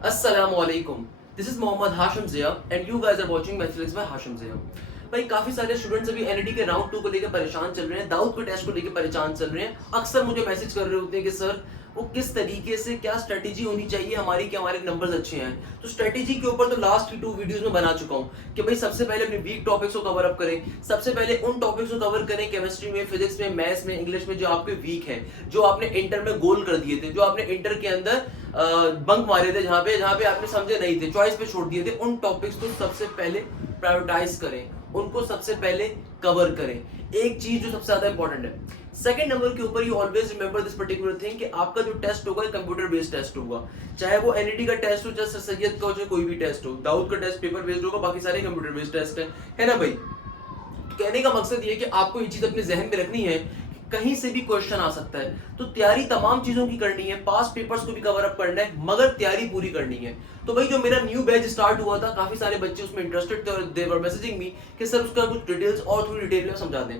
Assalamualaikum. This is Mohammad Hashim Zia and you guys are watching Mathematics by Hashim Zia. भाई काफी सारे students अभी NET के round 2 को लेकर परेशान चल रहे हैं, दाऊद के टेस्ट को लेकर परेशान चल रहे हैं। अक्सर मुझे मैसेज कर रहे होते हैं कि सर वो किस तरीके से क्या स्ट्रेटेजी होनी चाहिए हमारी कि हमारे नंबर्स अच्छे हैं। तो स्ट्रेटेजी के ऊपर तो लास्ट की 2 वीडियोस में बना चुका हूं कि भाई सबसे पहले अपने वीक टॉपिक्स को कवर अप करें, सबसे पहले उन टॉपिक्स को कवर करें केमिस्ट्री में, फिजिक्स में, मैथ्स में, इंग्लिश में जो आपके वीक हैं, जो आपने इंटर में गोल कर दिए थे, जो आपने इंटर के अंदर बंक मारे थे, जहां पे आपने समझे नहीं थे, चॉइस पे छोड़ दिए थे, उन टॉपिक्स को सबसे पहले प्रायोरिटाइज करें, उनको सबसे पहले कवर करें। एक चीज जो सबसे ज्यादा इंपॉर्टेंट है, सेकंड नंबर के ऊपर you always remember this particular thing कि आपका जो टेस्ट होगा कंप्यूटर बेस्ड टेस्ट होगा। चाहे वो एनईटी का टेस्ट हो, चाहे सर सैयद का हो, चाहे कोई भी टेस्ट हो, दाऊद का टेस्ट पेपर बेस्ड होगा, बाकी सारे कंप्यूटर बेस्ड टेस्ट है ना भाई। तो कहने का मकसद ये कि आपको ये चीज अपने जहन में रखनी है, कहीं से भी क्वेश्चन आ सकता है। तो तैयारी तमाम चीजों की करनी है, पास पेपर्स को भी कवर अप करना है, मगर तैयारी पूरी करनी है। तो भाई जो मेरा न्यू बैच स्टार्ट हुआ था, काफी सारे बच्चे उसमें इंटरेस्टेड थे और दे वर मैसेजिंग मी कि सर उसका कुछ डिटेल्स और थोड़ी डिटेल में समझा दें।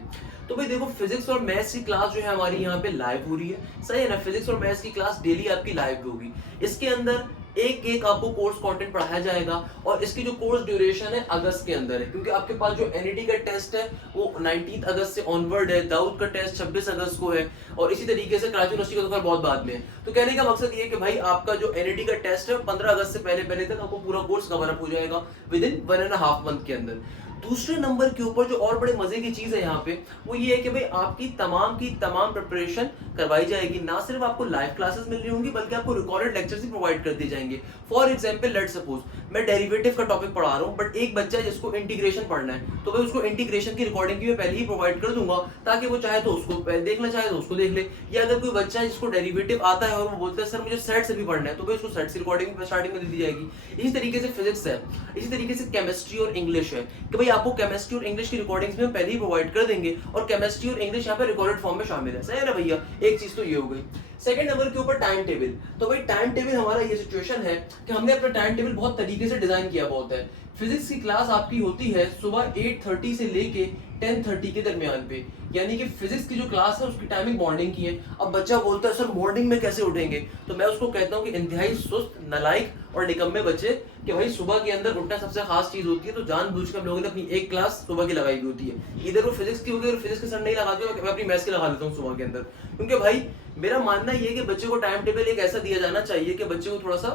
तो भाई देखो, फिजिक्स और मैथ्स की क्लास जो है हमारी यहाँ पे लाइव हो रही है, सही है ना। फिजिक्स और मैथ्स की क्लास डेली आपकी लाइव होगी। इसके अंदर एक एक आपको कोर्स कंटेंट पढ़ाया जाएगा और इसकी जो कोर्स ड्यूरेशन है अगस्त के अंदर है, क्योंकि आपके पास जो एनईटी का टेस्ट है वो 19 अगस्त से ऑनवर्ड है, दाऊद का टेस्ट 26 अगस्त को है और इसी तरीके से कराची यूनिवर्सिटी का तो बहुत बाद में है। तो कहने का मकसद ये है कि भाई आपका जो एनईटी का टेस्ट है 15 अगस्त से पहले तक आपको पूरा कोर्स कवर अप हो जाएगा विद इन 1.5 मंथ के अंदर। दूसरे नंबर के ऊपर जो और बड़े मजे की चीज है यहाँ पे वो ये है कि भाई आपकी तमाम प्रिपरेशन करवाई जाएगी। ना सिर्फ आपको लाइव क्लासेस मिल रही होंगी बल्कि आपको रिकॉर्डेड लेक्चर्स भी प्रोवाइड कर दिए जाएंगे। फॉर एग्जांपल लेट्स सपोज मैं डेरिवेटिव का टॉपिक पढ़ा रहा हूँ, बट एक बच्चा है जिसको इंटीग्रेशन पढ़ना है, तो भाई उसको इंटीग्रेशन की रिकॉर्डिंग भी मैं पहले ही प्रोवाइड कर दूंगा ताकि वो चाहे तो उसको देखना, चाहे तो उसको देख ले। या अगर कोई बच्चा है जिसको डेरिवेटिव आता है और वो बोलता है सर मुझे सेट से भी पढ़ना है, तो भाई उसको सेट से रिकॉर्डिंग स्टार्टिंग में दे दी जाएगी। इसी तरीके से फिजिक्स है, इसी तरीके से केमिस्ट्री और इंग्लिश है कि भाई आपको केमिस्ट्री और इंग्लिश की रिकॉर्डिंग्स में पहले ही प्रोवाइड कर देंगे और केमिस्ट्री और इंग्लिश यहाँ पे रिकॉर्डेड फॉर्म में शामिल है, सही है ना भैया। एक चीज तो ये हो गई। सेकंड नंबर के ऊपर टाइम टेबल। तो भाई टाइम टेबल हमारा ये सिचुएशन है कि हमने अपना टाइम टेबल बहुत तरीके से डिजाइन किया बहुत है। फिजिक्स की क्लास आपकी होती है सुबह 8:30 से लेके 10:30 के दरमियान पे, यानी कि फिजिक्स की जो क्लास है उसकी टाइमिंग मॉर्निंग की है। अब बच्चा बोलता है सर मॉर्निंग में कैसे उठेंगे, तो मैं उसको कहता हूँ कि इंतहाई सुस्त, नालायक और निकम्मे बच्चे कि भाई सुबह के अंदर उठना सबसे खास चीज होती है। तो जानबूझ के हम लोगों ने अपनी एक क्लास सुबह की लगाई हुई होती है। इधर वो फिजिक्स की होगी और फिजिक्स के सर नहीं लगाते, मैं अपनी मैथ्स की लगा लेता हूँ सुबह के अंदर। क्योंकि भाई मेरा मानना ये है कि बच्चे को टाइम टेबल एक ऐसा दिया जाना चाहिए कि बच्चे को थोड़ा सा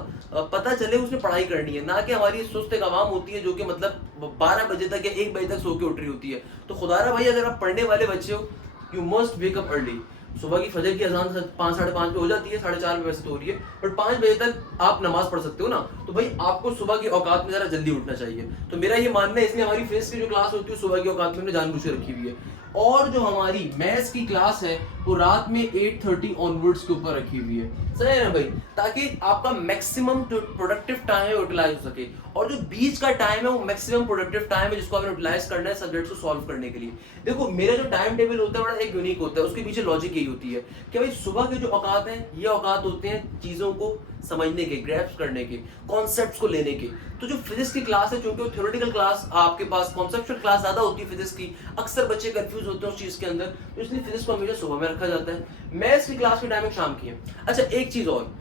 पता चले उसने पढ़ाई करनी है, ना कि हमारी सुस्त एक आवाम होती है जो कि मतलब 12 बजे तक या 1 बजे तक सो के उठ रही होती है। तो खुदारा भाई अगर आप पढ़ने वाले बच्चे हो, you must wake up early. सुबह की फजर की अजान 5 साढ़े 5 पे हो जाती है, 4:30 पे वैसे तो हो रही है, बट 5 बजे तक आप नमाज पढ़ सकते हो ना। तो भाई आपको सुबह की औकात में जरा जल्दी उठना चाहिए। तो मेरा ये मानना है, इसलिए हमारी फिजिक्स की जो क्लास होती है सुबह की औकात में हमने जानबूझ के रखी हुई है। और जो हमारी मैथ्स की क्लास है वो रात में 8:30 ऑनवर्ड्स के ऊपर रखी हुई है, सही है ना भाई, ताकि आपका मैक्सिमम जो प्रोडक्टिव टाइम है यूटिलाइज हो सके। और जो बीच का टाइम है वो मैक्सिमम प्रोडक्टिव टाइम है जिसको आपने यूटिलाइज करना है सब्जेक्ट को सॉल्व करने के लिए। देखो मेरा जो टाइम टेबल होता है बड़ा एक यूनिक होता है, उसके पीछे लॉजिक यही होती है कि भाई सुबह के जो औकात है ये औकात होते हैं चीजों को समझने के, ग्रैप्स करने के, कॉन्सेप्ट्स को लेने के। तो जो फिजिक्स की क्लास है, चूंकि थ्योरेटिकल क्लास आपके पास, कॉन्सेप्चुअल क्लास ज्यादा होती है फिजिक्स की, अक्सर बच्चे कंफ्यूज होते हैं उस चीज के अंदर, तो इसलिए फिजिक्स को हमेशा सुबह में रखा जाता है। मैथ्स की क्लास की टाइमिंग शाम की है। अच्छा एक चीज और,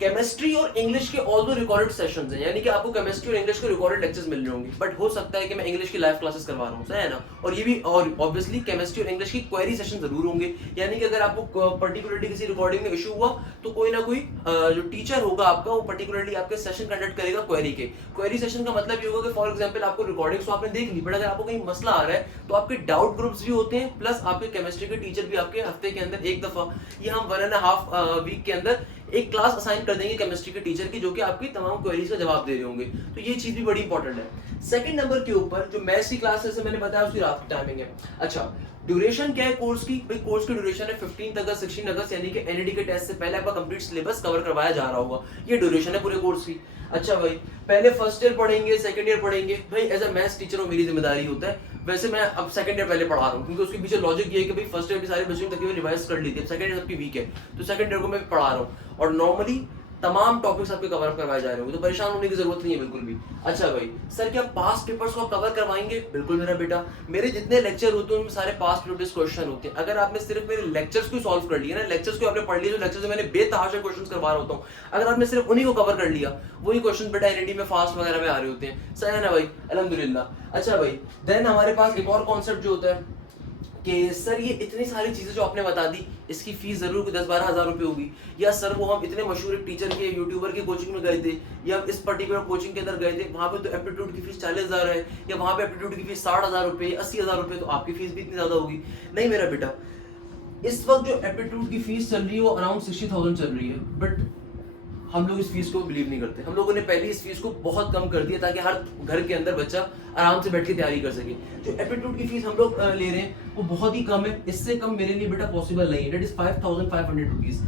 केमिस्ट्री और इंग्लिश के ऑल दो रिकॉर्डेड सेशंस हैं, यानी कि आपको केमिस्ट्री और इंग्लिश के रिकॉर्डेड लेक्चर्स मिल रहे होंगे, बट हो सकता है कि मैं इंग्लिश की लाइव क्लासेस करवा रहा हूँ, सही है ना। और ये भी, और ऑब्वियसली केमिस्ट्री और इंग्लिश की क्वेरी सेशन जरूर होंगे, यानी कि अगर आपको पर्टिकुलरली किसी रिकॉर्डिंग में इशू हुआ तो कोई ना कोई जो टीचर होगा आपका वो पर्टिकुलरली आपके सेशन कंडक्ट करेगा क्वेरी के। क्वेरी सेशन का मतलब ये होगा कि फॉर एग्जाम्पल आपको रिकॉर्डिंग्स तो आपने देख ली, बट अगर आपको कहीं मसला आ रहा है तो आपके डाउट ग्रुप्स भी होते हैं, प्लस आपके केमिस्ट्री के टीचर भी आपके हफ्ते के अंदर एक दफा या हम 1.5 वीक के अंदर एक क्लास असाइन कर देंगे केमिस्ट्री के टीचर की, जो कि आपकी तमाम क्वेरीज का जवाब दे रहे होंगे। तो ये चीज भी बड़ी इंपॉर्टेंट है। सेकंड नंबर के ऊपर जो मैथ्स की क्लास है, जैसे मैंने बताया उसकी रात की टाइमिंग है। अच्छा ड्यूरेशन क्या है कोर्स की, भाई कोर्स की ड्यूरेशन है 15 अगस्त 16 अगस्त, यानी कि एनईटी के टेस्ट से पहले आपका कंप्लीट सिलेबस कवर करवाया जा रहा होगा, ये ड्यूरेशन है पूरे कोर्स की। अच्छा भाई पहले फर्स्ट ईयर पढ़ेंगे, सेकंड ईयर पढ़ेंगे, भाई एज अ मैथ्स टीचर हो मेरी जिम्मेदारी होता है। वैसे मैं अब सेकंड ईयर पहले पढ़ा रहा हूँ, क्योंकि उसके पीछे लॉजिक ये है कि भाई फर्स्ट ईयर भी सारे बच्चों ने तकरीबन रिवाइज कर ली थी, सेकंड ईयर सबकी वीक है, तो सेकंड ईयर को मैं पढ़ा रहा हूँ। और नॉर्मली तमाम टॉपिक्स आपके कवर अप करवाए जा रहे होंगे, तो परेशान होने की जरूरत नहीं है बिल्कुल भी। अच्छा भाई, सर क्या पास्ट पेपर्स को आप कवर करवाएंगे? बिल्कुल मेरा बेटा, मेरे जितने लेक्चर होते हैं उनमें सारे पास्ट प्रीवियस क्वेश्चन होते हैं। अगर आपने सिर्फ मेरे लेक्चर्स को सॉल्व कर लिया ना, लेक्चर्स को आपने पढ़ लिया, जो लेक्चर्स में मैंने बेतहाशा क्वेश्चन करवा रहा होता हूँ, अगर आपने सिर्फ उन्हीं को कवर कर लिया, वही क्वेश्चन बेटा एनईडी में फास्ट वगैरह में आ रहे होते हैं। सही है ना भाई? अल्हम्दुलिल्लाह। अच्छा भाई, देन हमारे पास एक और कॉन्सेप्ट जो होता है कि सर ये इतनी सारी चीजें जो आपने बता दी, इसकी फीस जरूर 10-12 हज़ार रुपए होगी, या सर वो हम इतने मशहूर एक टीचर के यूट्यूबर की कोचिंग में गए थे, या इस पर्टिकुलर कोचिंग के अंदर गए थे, वहां पे तो एप्टीट्यूड की फीस 40,000 है, या वहां पे एप्टीट्यूड की फीस 60,000 रुपए, 80,000 रुपए, तो आपकी फीस भी इतनी ज्यादा होगी। नहीं मेरा बेटा, इस वक्त जो एप्टीट्यूड की फीस चल रही है वो अराउंड 60,000 चल रही है, बट हम लोग इस फीस को बिलीव नहीं करते। हम लोगों ने पहले इस फीस को बहुत कम कर दिया ताकि हर घर के अंदर बच्चा आराम से बैठ के तैयारी कर सके। जो एप्टीट्यूड की फीस हम लोग ले रहे हैं वो बहुत ही कम है, इससे कम मेरे लिए बेटा पॉसिबल नहीं है। That is 5,500 rupees.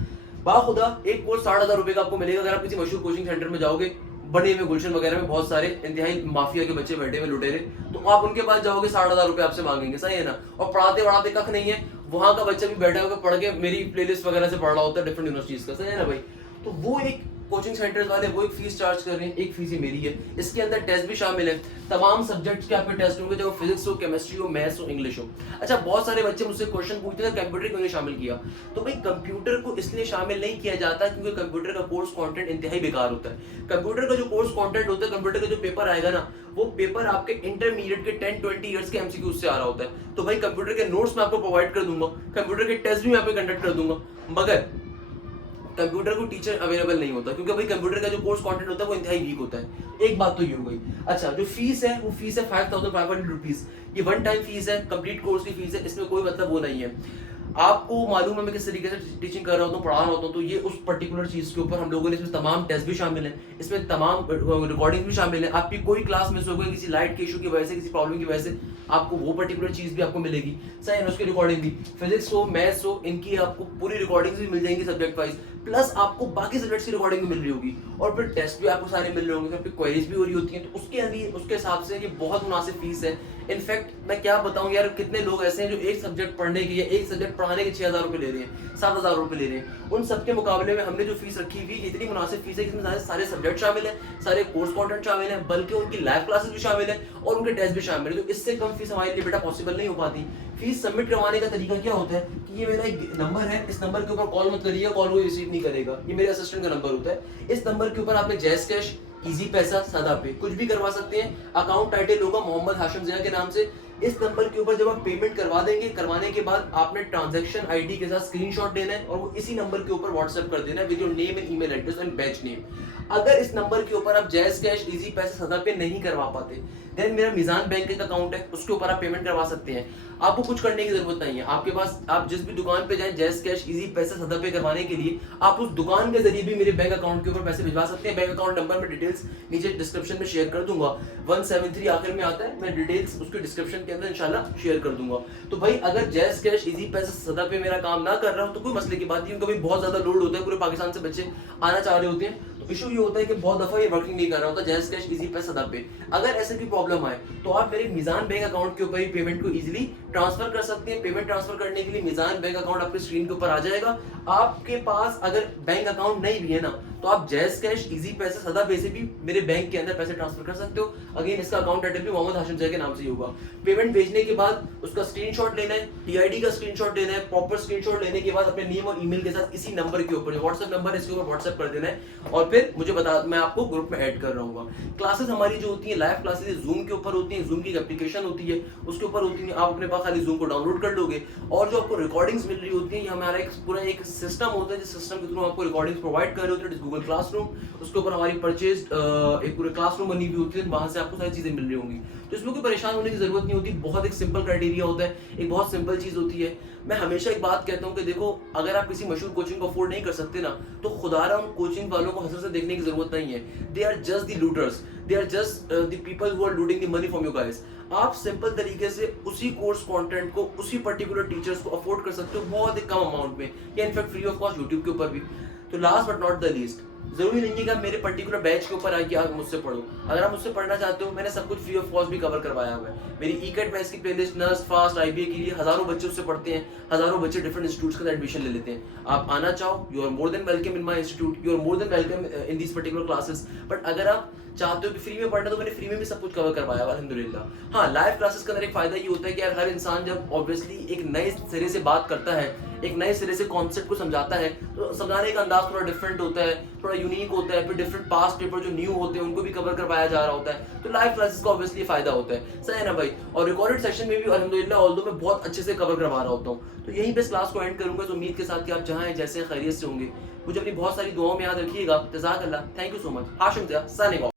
बाखुदा एक कोर्स 60,000 रुपए का आपको मिलेगा अगर आप किसी मशहूर कोचिंग सेंटर में जाओगे, बड़े में गुलशन वगैरह में बहुत सारे इंतहाई माफिया के बच्चे बैठे हुए लुटेरे, तो आप उनके पास जाओगे 60,000 रुपए आपसे मांगेंगे। सही है ना? और पढ़ाते पढ़ाते कख नहीं है, वहां का बच्चा भी बैठा होकर पढ़ के मेरी प्लेलिस्ट वगैरह से पढ़ रहा होता है डिफरेंट यूनिवर्सिटीज का। सही है ना भाई? तो वो एक कोचिंग सेंटर्स वाले वो एक फीस चार्ज कर रहे हैं, एक फीस ही मेरी है। इसके अंदर टेस्ट भी शामिल है, तमाम सब्जेक्ट्स के आपके टेस्ट होंगे, चाहे फिजिक्स हो, केमिस्ट्री हो, मैथ्स हो, इंग्लिश हो। अच्छा, बहुत सारे बच्चे मुझसे क्वेश्चन पूछते हैं कंप्यूटर क्यों नहीं शामिल किया, तो भाई कंप्यूटर को इसलिए शामिल नहीं किया जाता क्योंकि कंप्यूटर का कोर्स कंटेंट इंतहाई बेकार होता है। कंप्यूटर का जो कोर्स कंटेंट होता है, कंप्यूटर का जो पेपर आएगा ना, वो पेपर आपके इंटरमीडिएट के 10-20 ईयर्स के एमसीक्यू से आ रहा होता है। तो भाई कंप्यूटर के नोट्स मैं आपको प्रोवाइड कर दूंगा, कंप्यूटर के टेस्ट भी मैं आपको कंडक्ट कर दूंगा, मगर कंप्यूटर को टीचर अवेलेबल नहीं होता क्योंकि भाई कंप्यूटर का जो कोर्स कंटेंट होता है वो इंतहाई वीक होता है। एक बात तो ये हो गई। अच्छा, जो फीस है वो फीस है 5,500 रुपीज। ये वन टाइम फीस है, कंप्लीट कोर्स की फीस है, इसमें कोई मतलब वो नहीं है। आपको मालूम है मैं किस तरीके से टीचिंग कर रहा होता हूँ, पढ़ा रहा होता हूँ, तो ये उस पर्टिकुलर चीज के ऊपर हम लोगों ने इसमें तमाम टेस्ट भी शामिल है, इसमें तमाम रिकॉर्डिंग भी शामिल है। आपकी कोई क्लास मिस हो गई किसी लाइट के इशू की वजह से, किसी प्रॉब्लम की वजह से, आपको वो पर्टिकुलर चीज भी आपको मिलेगी। सही है ना? उसकी रिकॉर्डिंग भी, फिजिक्स हो, मैथ्स हो, इनकी आपको पूरी रिकॉर्डिंग भी मिल जाएंगी सब्जेक्ट वाइज, प्लस आपको बाकी सब्जेक्ट्स की रिकॉर्डिंग भी मिल रही होगी, और फिर टेस्ट भी आपको सारे मिल रहे होंगे, फिर क्वेरीज भी हो रही होती हैं। तो उसके हिसाब से ये बहुत मुनासिब फीस है। इनफैक्ट मैं क्या बताऊं यार, कितने लोग ऐसे हैं जो एक सब्जेक्ट पढ़ने के या एक सब्जेक्ट पढ़ाने के 6,000 रुपए ले रहे हैं, 7,000 रुपए ले रहे हैं। उन सबके मुकाबले में हमने जो फीस रखी हुई इतनी मुनासिब फीस है कि इसमें सारे सब्जेक्ट शामिल है, सारे कोर्स कंटेंट शामिल है, बल्कि उनकी लाइव क्लासेस भी शामिल है और उनके टेस्ट भी शामिल है। तो इससे कम फीस हमारे लिए बेटा पॉसिबल नहीं हो पाती। फीस सबमिट करवाने का तरीका क्या होता है कि ये मेरा एक नंबर है, इस नंबर के ऊपर कॉल मत करिएगा, कॉल कोई रिसीव नहीं करेगा, ये मेरे असिस्टेंट का नंबर होता है। इस नंबर के ऊपर आपने जैस कैश, इजी पैसा, सादा पे कुछ भी करवा सकते हैं। अकाउंट टाइटल होगा मोहम्मद हाशिम जिया के नाम से। इस नंबर के ऊपर जब आप पेमेंट करवा देंगे, करवाने के बाद आपने ट्रांजैक्शन आईडी के साथ स्क्रीनशॉट लेना है और वो इसी नंबर के ऊपर व्हाट्सएप कर देना है with your name and email address and batch name. अगर इस नंबर के ऊपर आप जैज कैश, इजी पैसा, सदा पे नहीं करवा पाते, देन मेरा मिजान बैंक का अकाउंट है, उसके ऊपर आप पेमेंट करवा सकते हैं। आपको कुछ करने की जरूरत नहीं है, आपके पास आप जिस भी दुकान पे जाएं जैज कैश, इजी पैसा, सदा पे करवाने के लिए, आप उस दुकान के जरिए भी मेरे बैंक अकाउंट के ऊपर पैसे भिजवा सकते हैं। बैंक अकाउंट नंबर में डिटेल्स नीचे डिस्क्रिप्शन में शेयर कर दूंगा, 173 आखिर में आता है, मैं डिटेल्स उसके डिस्क्रिप्शन के अंदर इंशाल्लाह शेयर कर दूंगा। तो भाई अगर जैज कैश, इजी पैसा, सदा पे मेरा काम ना कर रहा हूं तो कोई मसले की बात नहीं, कभी बहुत ज्यादा लोड होता है, पूरे पाकिस्तान से बच्चे आना चाह रहे होते हैं, तो इशू ये होता है कि बहुत दफा ये वर्किंग नहीं कर रहा होता जैज कैश, इजी पैसा, सदा पे। अगर ऐसे की प्रॉब्लम आए तो आप मेरे मिजान बैंक अकाउंट के ऊपर ही पेमेंट को इजीली ट्रांसफर कर सकते हैं। पेमेंट ट्रांसफर करने के लिए मिजान बैंक अकाउंट आपके स्क्रीन के ऊपर आ जाएगा। आपके पास अगर बैंक अकाउंट नहीं भी है ना, तो आप जैज कैश, इजी पैसा, सदा पे से भी मेरे बैंक के अंदर पैसे ट्रांसफर कर सकते हो। अगेन इसका अकाउंट टाइटल भी मोहम्मद हाशिम जय के नाम से ही होगा। पेमेंट भेजने के बाद उसका स्क्रीनशॉट लेना है, टीआईडी का स्क्रीनशॉट लेना है, प्रॉपर स्क्रीनशॉट लेने के बाद अपने नेम और ईमेल के साथ इसी नंबर के ऊपर, व्हाट्सएप नंबर है इसके ऊपर व्हाट्सएप कर देना है और फिर मुझे बता, मैं आपको ग्रुप में ऐड कर रहा हूँ। क्लासेस हमारी जो होती है लाइव क्लासेस जूम के ऊपर होती है, जूम की एप्लीकेशन होती है उसके ऊपर होती है, आप अपने पास खाली जूम को डाउनलोड कर लोगे और जो आपको रिकॉर्डिंग्स मिल रही होती है, ये हमारा एक पूरा एक सिस्टम होता है जिस सिस्टम के थ्रू आपको रिकॉर्डिंग्स प्रोवाइड कर रहे होते हैं, गूगल क्लासरूम, उसके ऊपर हमारी परचेज एक पूरे क्लासरूम बनी हुई होती है, वहां से आपको सारी चीजें मिल रही होंगी। तो इसमें कोई परेशान होने की जरूरत नहीं होती, बहुत एक सिंपल क्राइटेरिया होता है, एक बहुत सिंपल चीज होती है। मैं हमेशा एक बात कहता हूँ कि देखो, अगर आप किसी मशहूर कोचिंग को अफोर्ड नहीं कर सकते ना, तो खुदारा उन कोचिंग वालों को हंसर से देखने की जरूरत नहीं है। They are just the looters, they are just the people who are looting the money from you guys. आप सिंपल तरीके से उसी कोर्स कंटेंट को उसी पर्टिकुलर टीचर्स को अफोर्ड कर सकते हो बहुत ही कम अमाउंट में, या in fact free of cost YouTube के ऊपर भी। तो last but not the least, ज़रूरी नहीं है कि आप मेरे पर्टिकुलर बैच के ऊपर आके आप मुझसे पढ़ो। अगर आप मुझसे पढ़ना चाहते हो, मैंने सब कुछ फ्री ऑफ कॉस्ट भी कवर करवाया हुआ है। मेरी ई-कैट बैच की प्लेलिस्ट नर्स, फास्ट, आईबीए के लिए हज़ारों बच्चे उससे पढ़ते हैं, हज़ारों बच्चे डिफरेंट इंस्टीट्यूट्स के अंदर एडमिशन ले लेते हैं। आप आना चाहो, you are more than welcome in my institute, you are more than welcome in these particular classes. But अगर आप चाहते हो कि फ्री में पढ़ना, तो मैंने फ्री में भी सब कुछ कवर करवाया हुआ है अल्हम्दुलिल्लाह। हाँ, लाइव क्लासेस के अंदर एक फ़ायदा ये होता है कि यार हर इंसान जब ऑब्वियसली एक नए सिरे से बात करता है, एक नए सिरे से कॉन्सेप्ट को समझाता है, तो समझाने का अंदाज थोड़ा डिफरेंट होता है, थोड़ा यूनिक होता है। फिर डिफरेंट पास्ट पेपर जो न्यू होते हैं उनको भी कवर करवाया जा रहा होता है, तो लाइव क्लासेस का ऑब्वियसली फायदा होता है। सही है ना भाई? और रिकॉर्डेड सेशन में भी अल्हम्दुलिल्लाह ऑल्दो मैं बहुत अच्छे से कवर करवा रहा होता हूँ। तो यहीं पे इस क्लास को एंड करूंगा, तो उम्मीद के साथ कि आप जहाँ हैं, जैसे हैं, खैरियत से होंगे। मुझे अपनी बहुत सारी दुआओं में याद रखिएगा। जज़ाकल्लाह, thank you so much. Hashim Zia signing of.